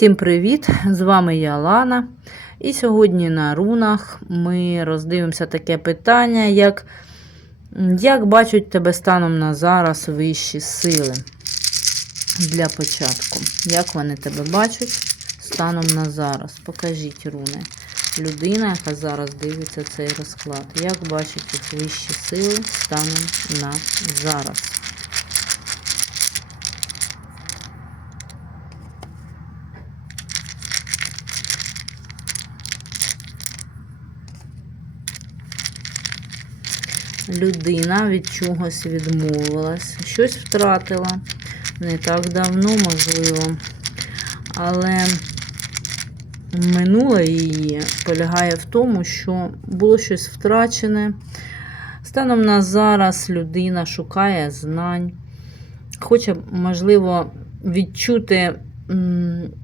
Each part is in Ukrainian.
Всім привіт! З вами я Лана. І сьогодні на рунах ми роздивимося таке питання, як як бачать тебе станом на зараз вищі сили для початку. Як вони тебе бачать станом на зараз? Покажіть руни. Людина, яка зараз дивиться цей розклад. Як бачать їх вищі сили станом на зараз? Людина від чогось відмовилась, щось втратила. Не так давно, можливо. Але минуле її полягає в тому, що було щось втрачене. Станом на зараз людина шукає знань, хоче, можливо, відчути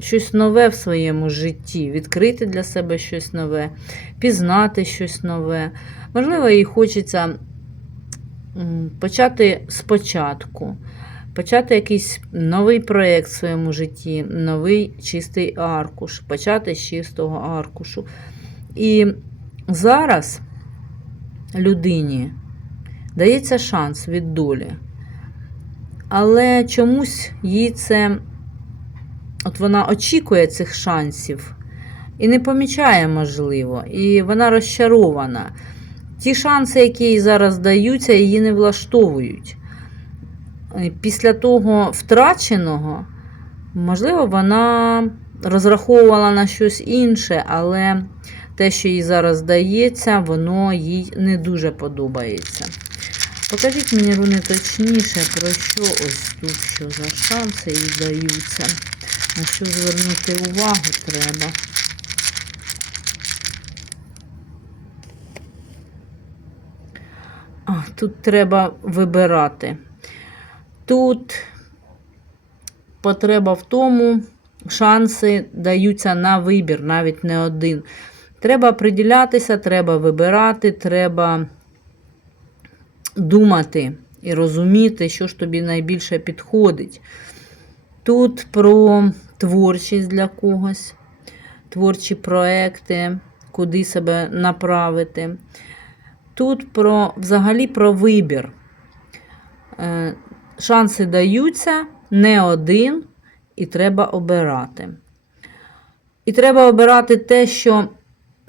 щось нове в своєму житті, відкрити для себе щось нове, пізнати щось нове. Можливо, їй хочеться почати спочатку, почати якийсь новий проєкт в своєму житті, новий чистий аркуш, почати з чистого аркушу. І зараз людині дається шанс від долі. Але чомусь їй це, от вона очікує цих шансів і не помічає, можливо, і вона розчарована. Ті шанси, які їй зараз даються, її не влаштовують. Після того втраченого, можливо, вона розраховувала на щось інше, але те, що їй зараз дається, воно їй не дуже подобається. Покажіть мені руни точніше, про що ось тут, що за шанси їй даються. На що звернути увагу треба. А, Тут треба вибирати. Тут потреба в тому, шанси даються на вибір, навіть не один. Треба приділятися, треба вибирати, треба думати і розуміти, що ж тобі найбільше підходить. Тут про творчість для когось, творчі проекти, куди себе направити. Тут про, взагалі про вибір. Е, шанси даються не один, і треба обирати. І треба обирати те, що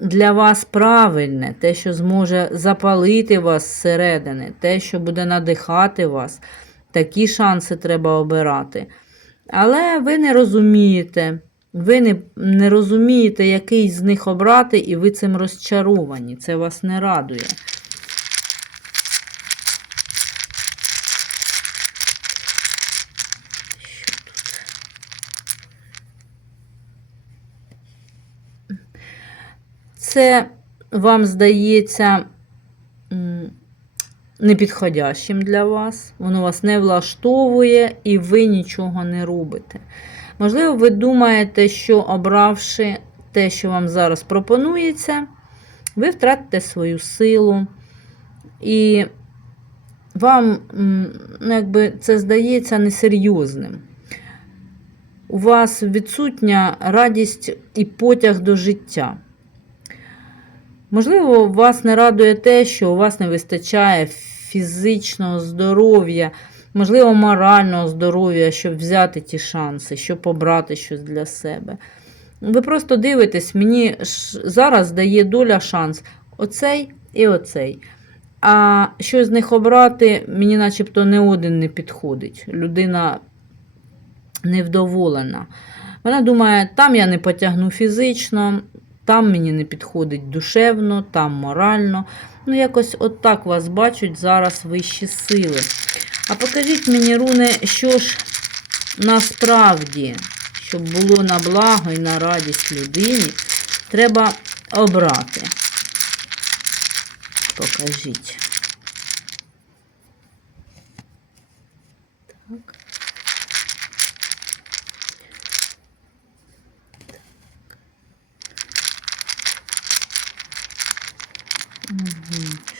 для вас правильне, те, що зможе запалити вас зсередини, те, що буде надихати вас. Такі шанси треба обирати. Але ви не розумієте, ви не, не розумієте, який з них обрати, і ви цим розчаровані. Це вас не радує. Це вам здається непідходящим для вас, воно вас не влаштовує і ви нічого не робите. Можливо, ви думаєте, що обравши те, що вам зараз пропонується, ви втратите свою силу. І вам ну, якби, це здається несерйозним. У вас відсутня радість і потяг до життя. Можливо, вас не радує те, що у вас не вистачає фізичного здоров'я, можливо, морального здоров'я, щоб взяти ті шанси, щоб обрати щось для себе. Ви просто дивитесь, мені зараз дає доля шанс оцей і оцей. А що з них обрати, мені начебто не один не підходить. Людина невдоволена. Вона думає, там я не потягну фізично, там мені не підходить душевно, там морально. Ну, якось отак вас бачать зараз вищі сили. А покажіть мені, руни, що ж насправді, щоб було на благо і на радість людині, треба обрати. Покажіть.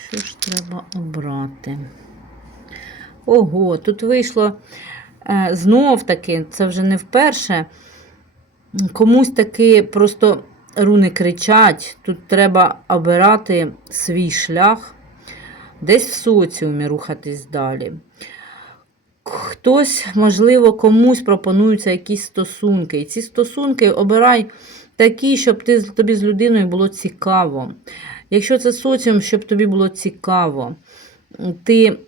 Що ж треба обрати? Ого, тут вийшло е, знов таки, це вже не вперше. комусь таки просто руни кричать, тут треба обирати свій шлях, десь в соціумі рухатись далі. Хтось, можливо, комусь пропонуються якісь стосунки. І ці стосунки обирай такі, щоб ти, тобі з людиною було цікаво. Якщо це соціум, щоб тобі було цікаво, ти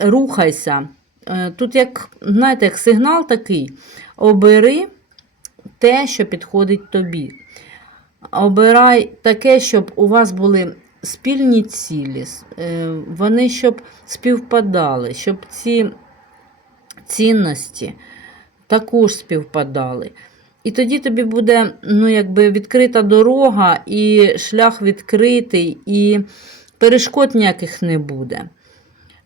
рухайся. Е, Тут, як, знаєте, як сигнал такий, обери те, що підходить тобі. Обирай таке, щоб у вас були спільні цілі, е, вони щоб співпадали, щоб ці цінності також співпадали. І тоді тобі буде ну, якби відкрита дорога, і шлях відкритий, і перешкод ніяких не буде.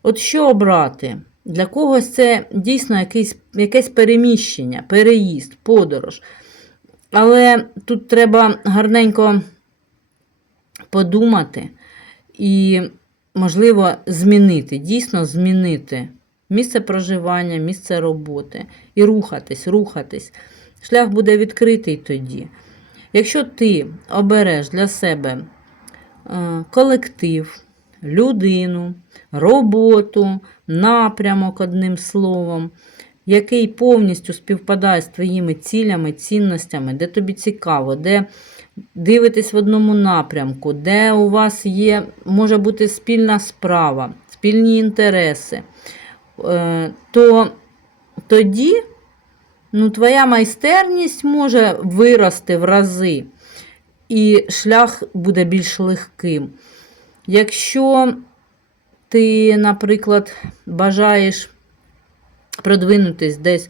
От що обрати? Для когось це дійсно якийсь, якесь переміщення, переїзд, подорож. Але тут треба гарненько подумати і, можливо, змінити, дійсно змінити місце проживання, місце роботи і рухатись, рухатись. Шлях буде відкритий тоді. Якщо ти обереш для себе е, колектив, людину, роботу, напрямок, одним словом, який повністю співпадає з твоїми цілями, цінностями, де тобі цікаво, де дивитесь в одному напрямку, де у вас є, може бути спільна справа, спільні інтереси, е, то тоді ну, твоя майстерність може вирости в рази, і шлях буде більш легким. Якщо ти, наприклад, бажаєш продвинутись десь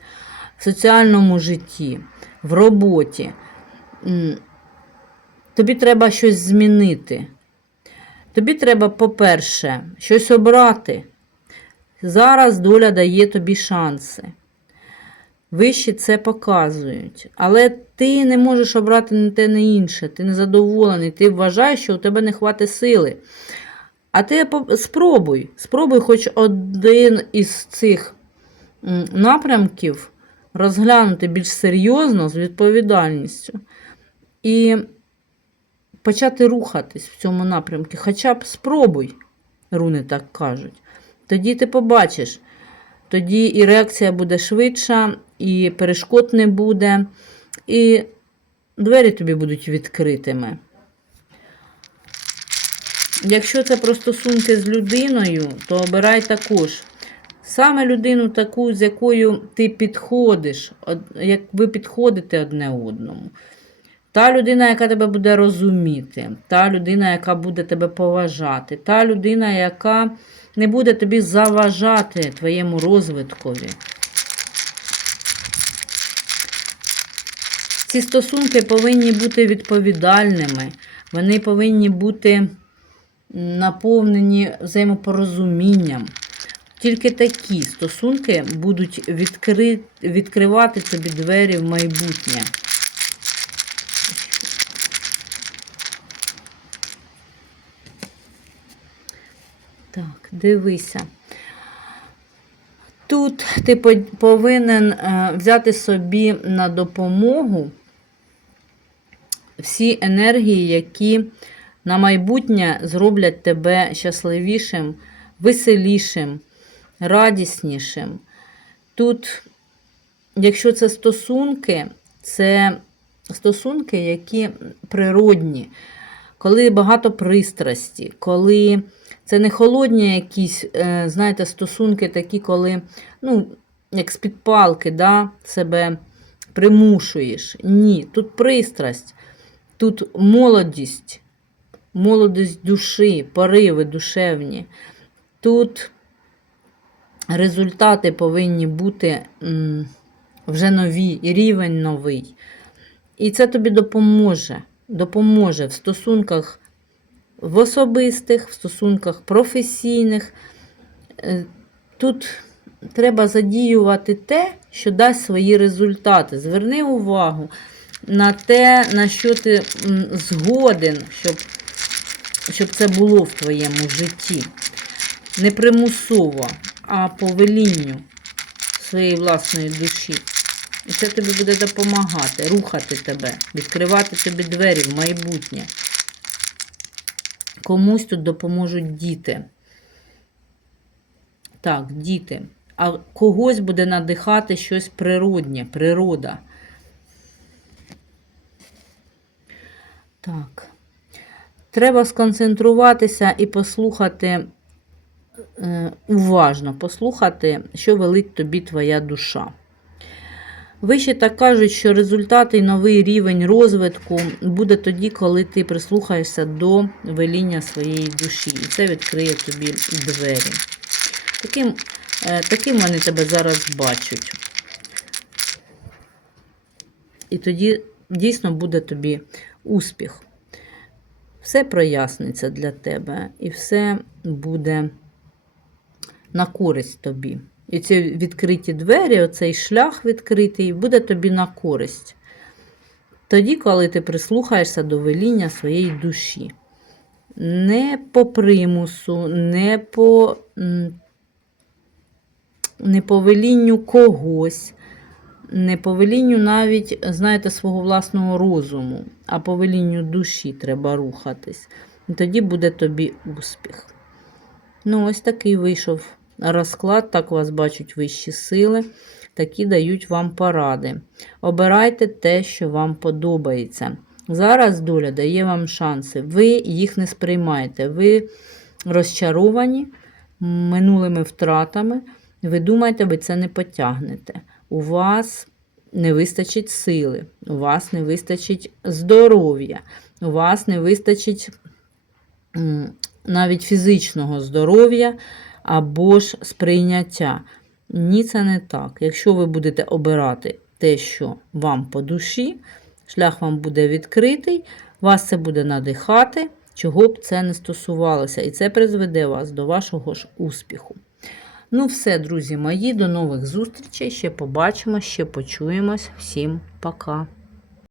в соціальному житті, в роботі, тобі треба щось змінити. Тобі треба, по-перше, щось обрати. Зараз доля дає тобі шанси. Вищі це показують. Але ти не можеш обрати не те, не інше. Ти не задоволений, ти вважаєш, що у тебе не хватить сили. А ти спробуй, спробуй хоч один із цих напрямків розглянути більш серйозно, з відповідальністю. І почати рухатись в цьому напрямку. Хоча б спробуй, руни так кажуть. Тоді ти побачиш, тоді і реакція буде швидша, і перешкод не буде, і двері тобі будуть відкритими. Якщо це про стосунки з людиною, то обирай також. Саме людину таку, з якою ти підходиш, як ви підходите одне одному. Та людина, яка тебе буде розуміти, та людина, яка буде тебе поважати, та людина, яка не буде тобі заважати твоєму розвиткові. Ці стосунки повинні бути відповідальними, вони повинні бути наповнені взаємопорозумінням. Тільки такі стосунки будуть відкри... відкривати тобі двері в майбутнє. Так, дивися. Тут ти повинен е, взяти собі на допомогу всі енергії, які на майбутнє зроблять тебе щасливішим, веселішим, радіснішим. Тут, якщо це стосунки, це стосунки, які природні, коли багато пристрасті, коли це не холодні якісь, е, знаєте, стосунки такі, коли, ну, як з-під палки, да, себе примушуєш. Ні, тут пристрасть, тут молодість, молодість душі, пориви душевні. Тут результати повинні бути вже нові, і рівень новий. І це тобі допоможе. Допоможе в стосунках в особистих, в стосунках професійних. Е, Тут треба задіювати те, що дасть свої результати. Зверни увагу на те, на що ти згоден, щоб, щоб це було в твоєму житті. Не примусово, а по велінню своєї власної душі. І це тобі буде допомагати, рухати тебе, відкривати тобі двері в майбутнє. Комусь тут допоможуть діти. Так, діти. А когось буде надихати щось природнє, природа. Так. Треба сконцентруватися і послухати е, уважно, послухати, що велить тобі твоя душа. Вище так кажуть, що результати і новий рівень розвитку буде тоді, коли ти прислухаєшся до веління своєї душі. І це відкриє тобі двері. Таким, е, таким вони тебе зараз бачать. І тоді дійсно буде тобі успіх. Все проясниться для тебе, і все буде на користь тобі. І ці відкриті двері, оцей шлях відкритий, буде тобі на користь. Тоді, коли ти прислухаєшся до веління своєї душі. Не по примусу, не по, не по велінню когось, не по велінню навіть, знаєте, свого власного розуму, а по велінню душі треба рухатись. І тоді буде тобі успіх. Ну, ось такий вийшов розклад, так вас бачать вищі сили, такі дають вам поради. Обирайте те, що вам подобається. Зараз доля дає вам шанси. Ви їх не сприймаєте. Ви розчаровані минулими втратами. Ви думаєте, ви це не потягнете. У вас не вистачить сили, у вас не вистачить здоров'я, у вас не вистачить навіть фізичного здоров'я або ж сприйняття. Ні, це не так. Якщо ви будете обирати те, що вам по душі, шлях вам буде відкритий, вас це буде надихати, чого б це не стосувалося, і це призведе вас до вашого ж успіху. Ну, все, друзі мої, до нових зустрічей. Ще побачимо, ще почуємось. Всім пока!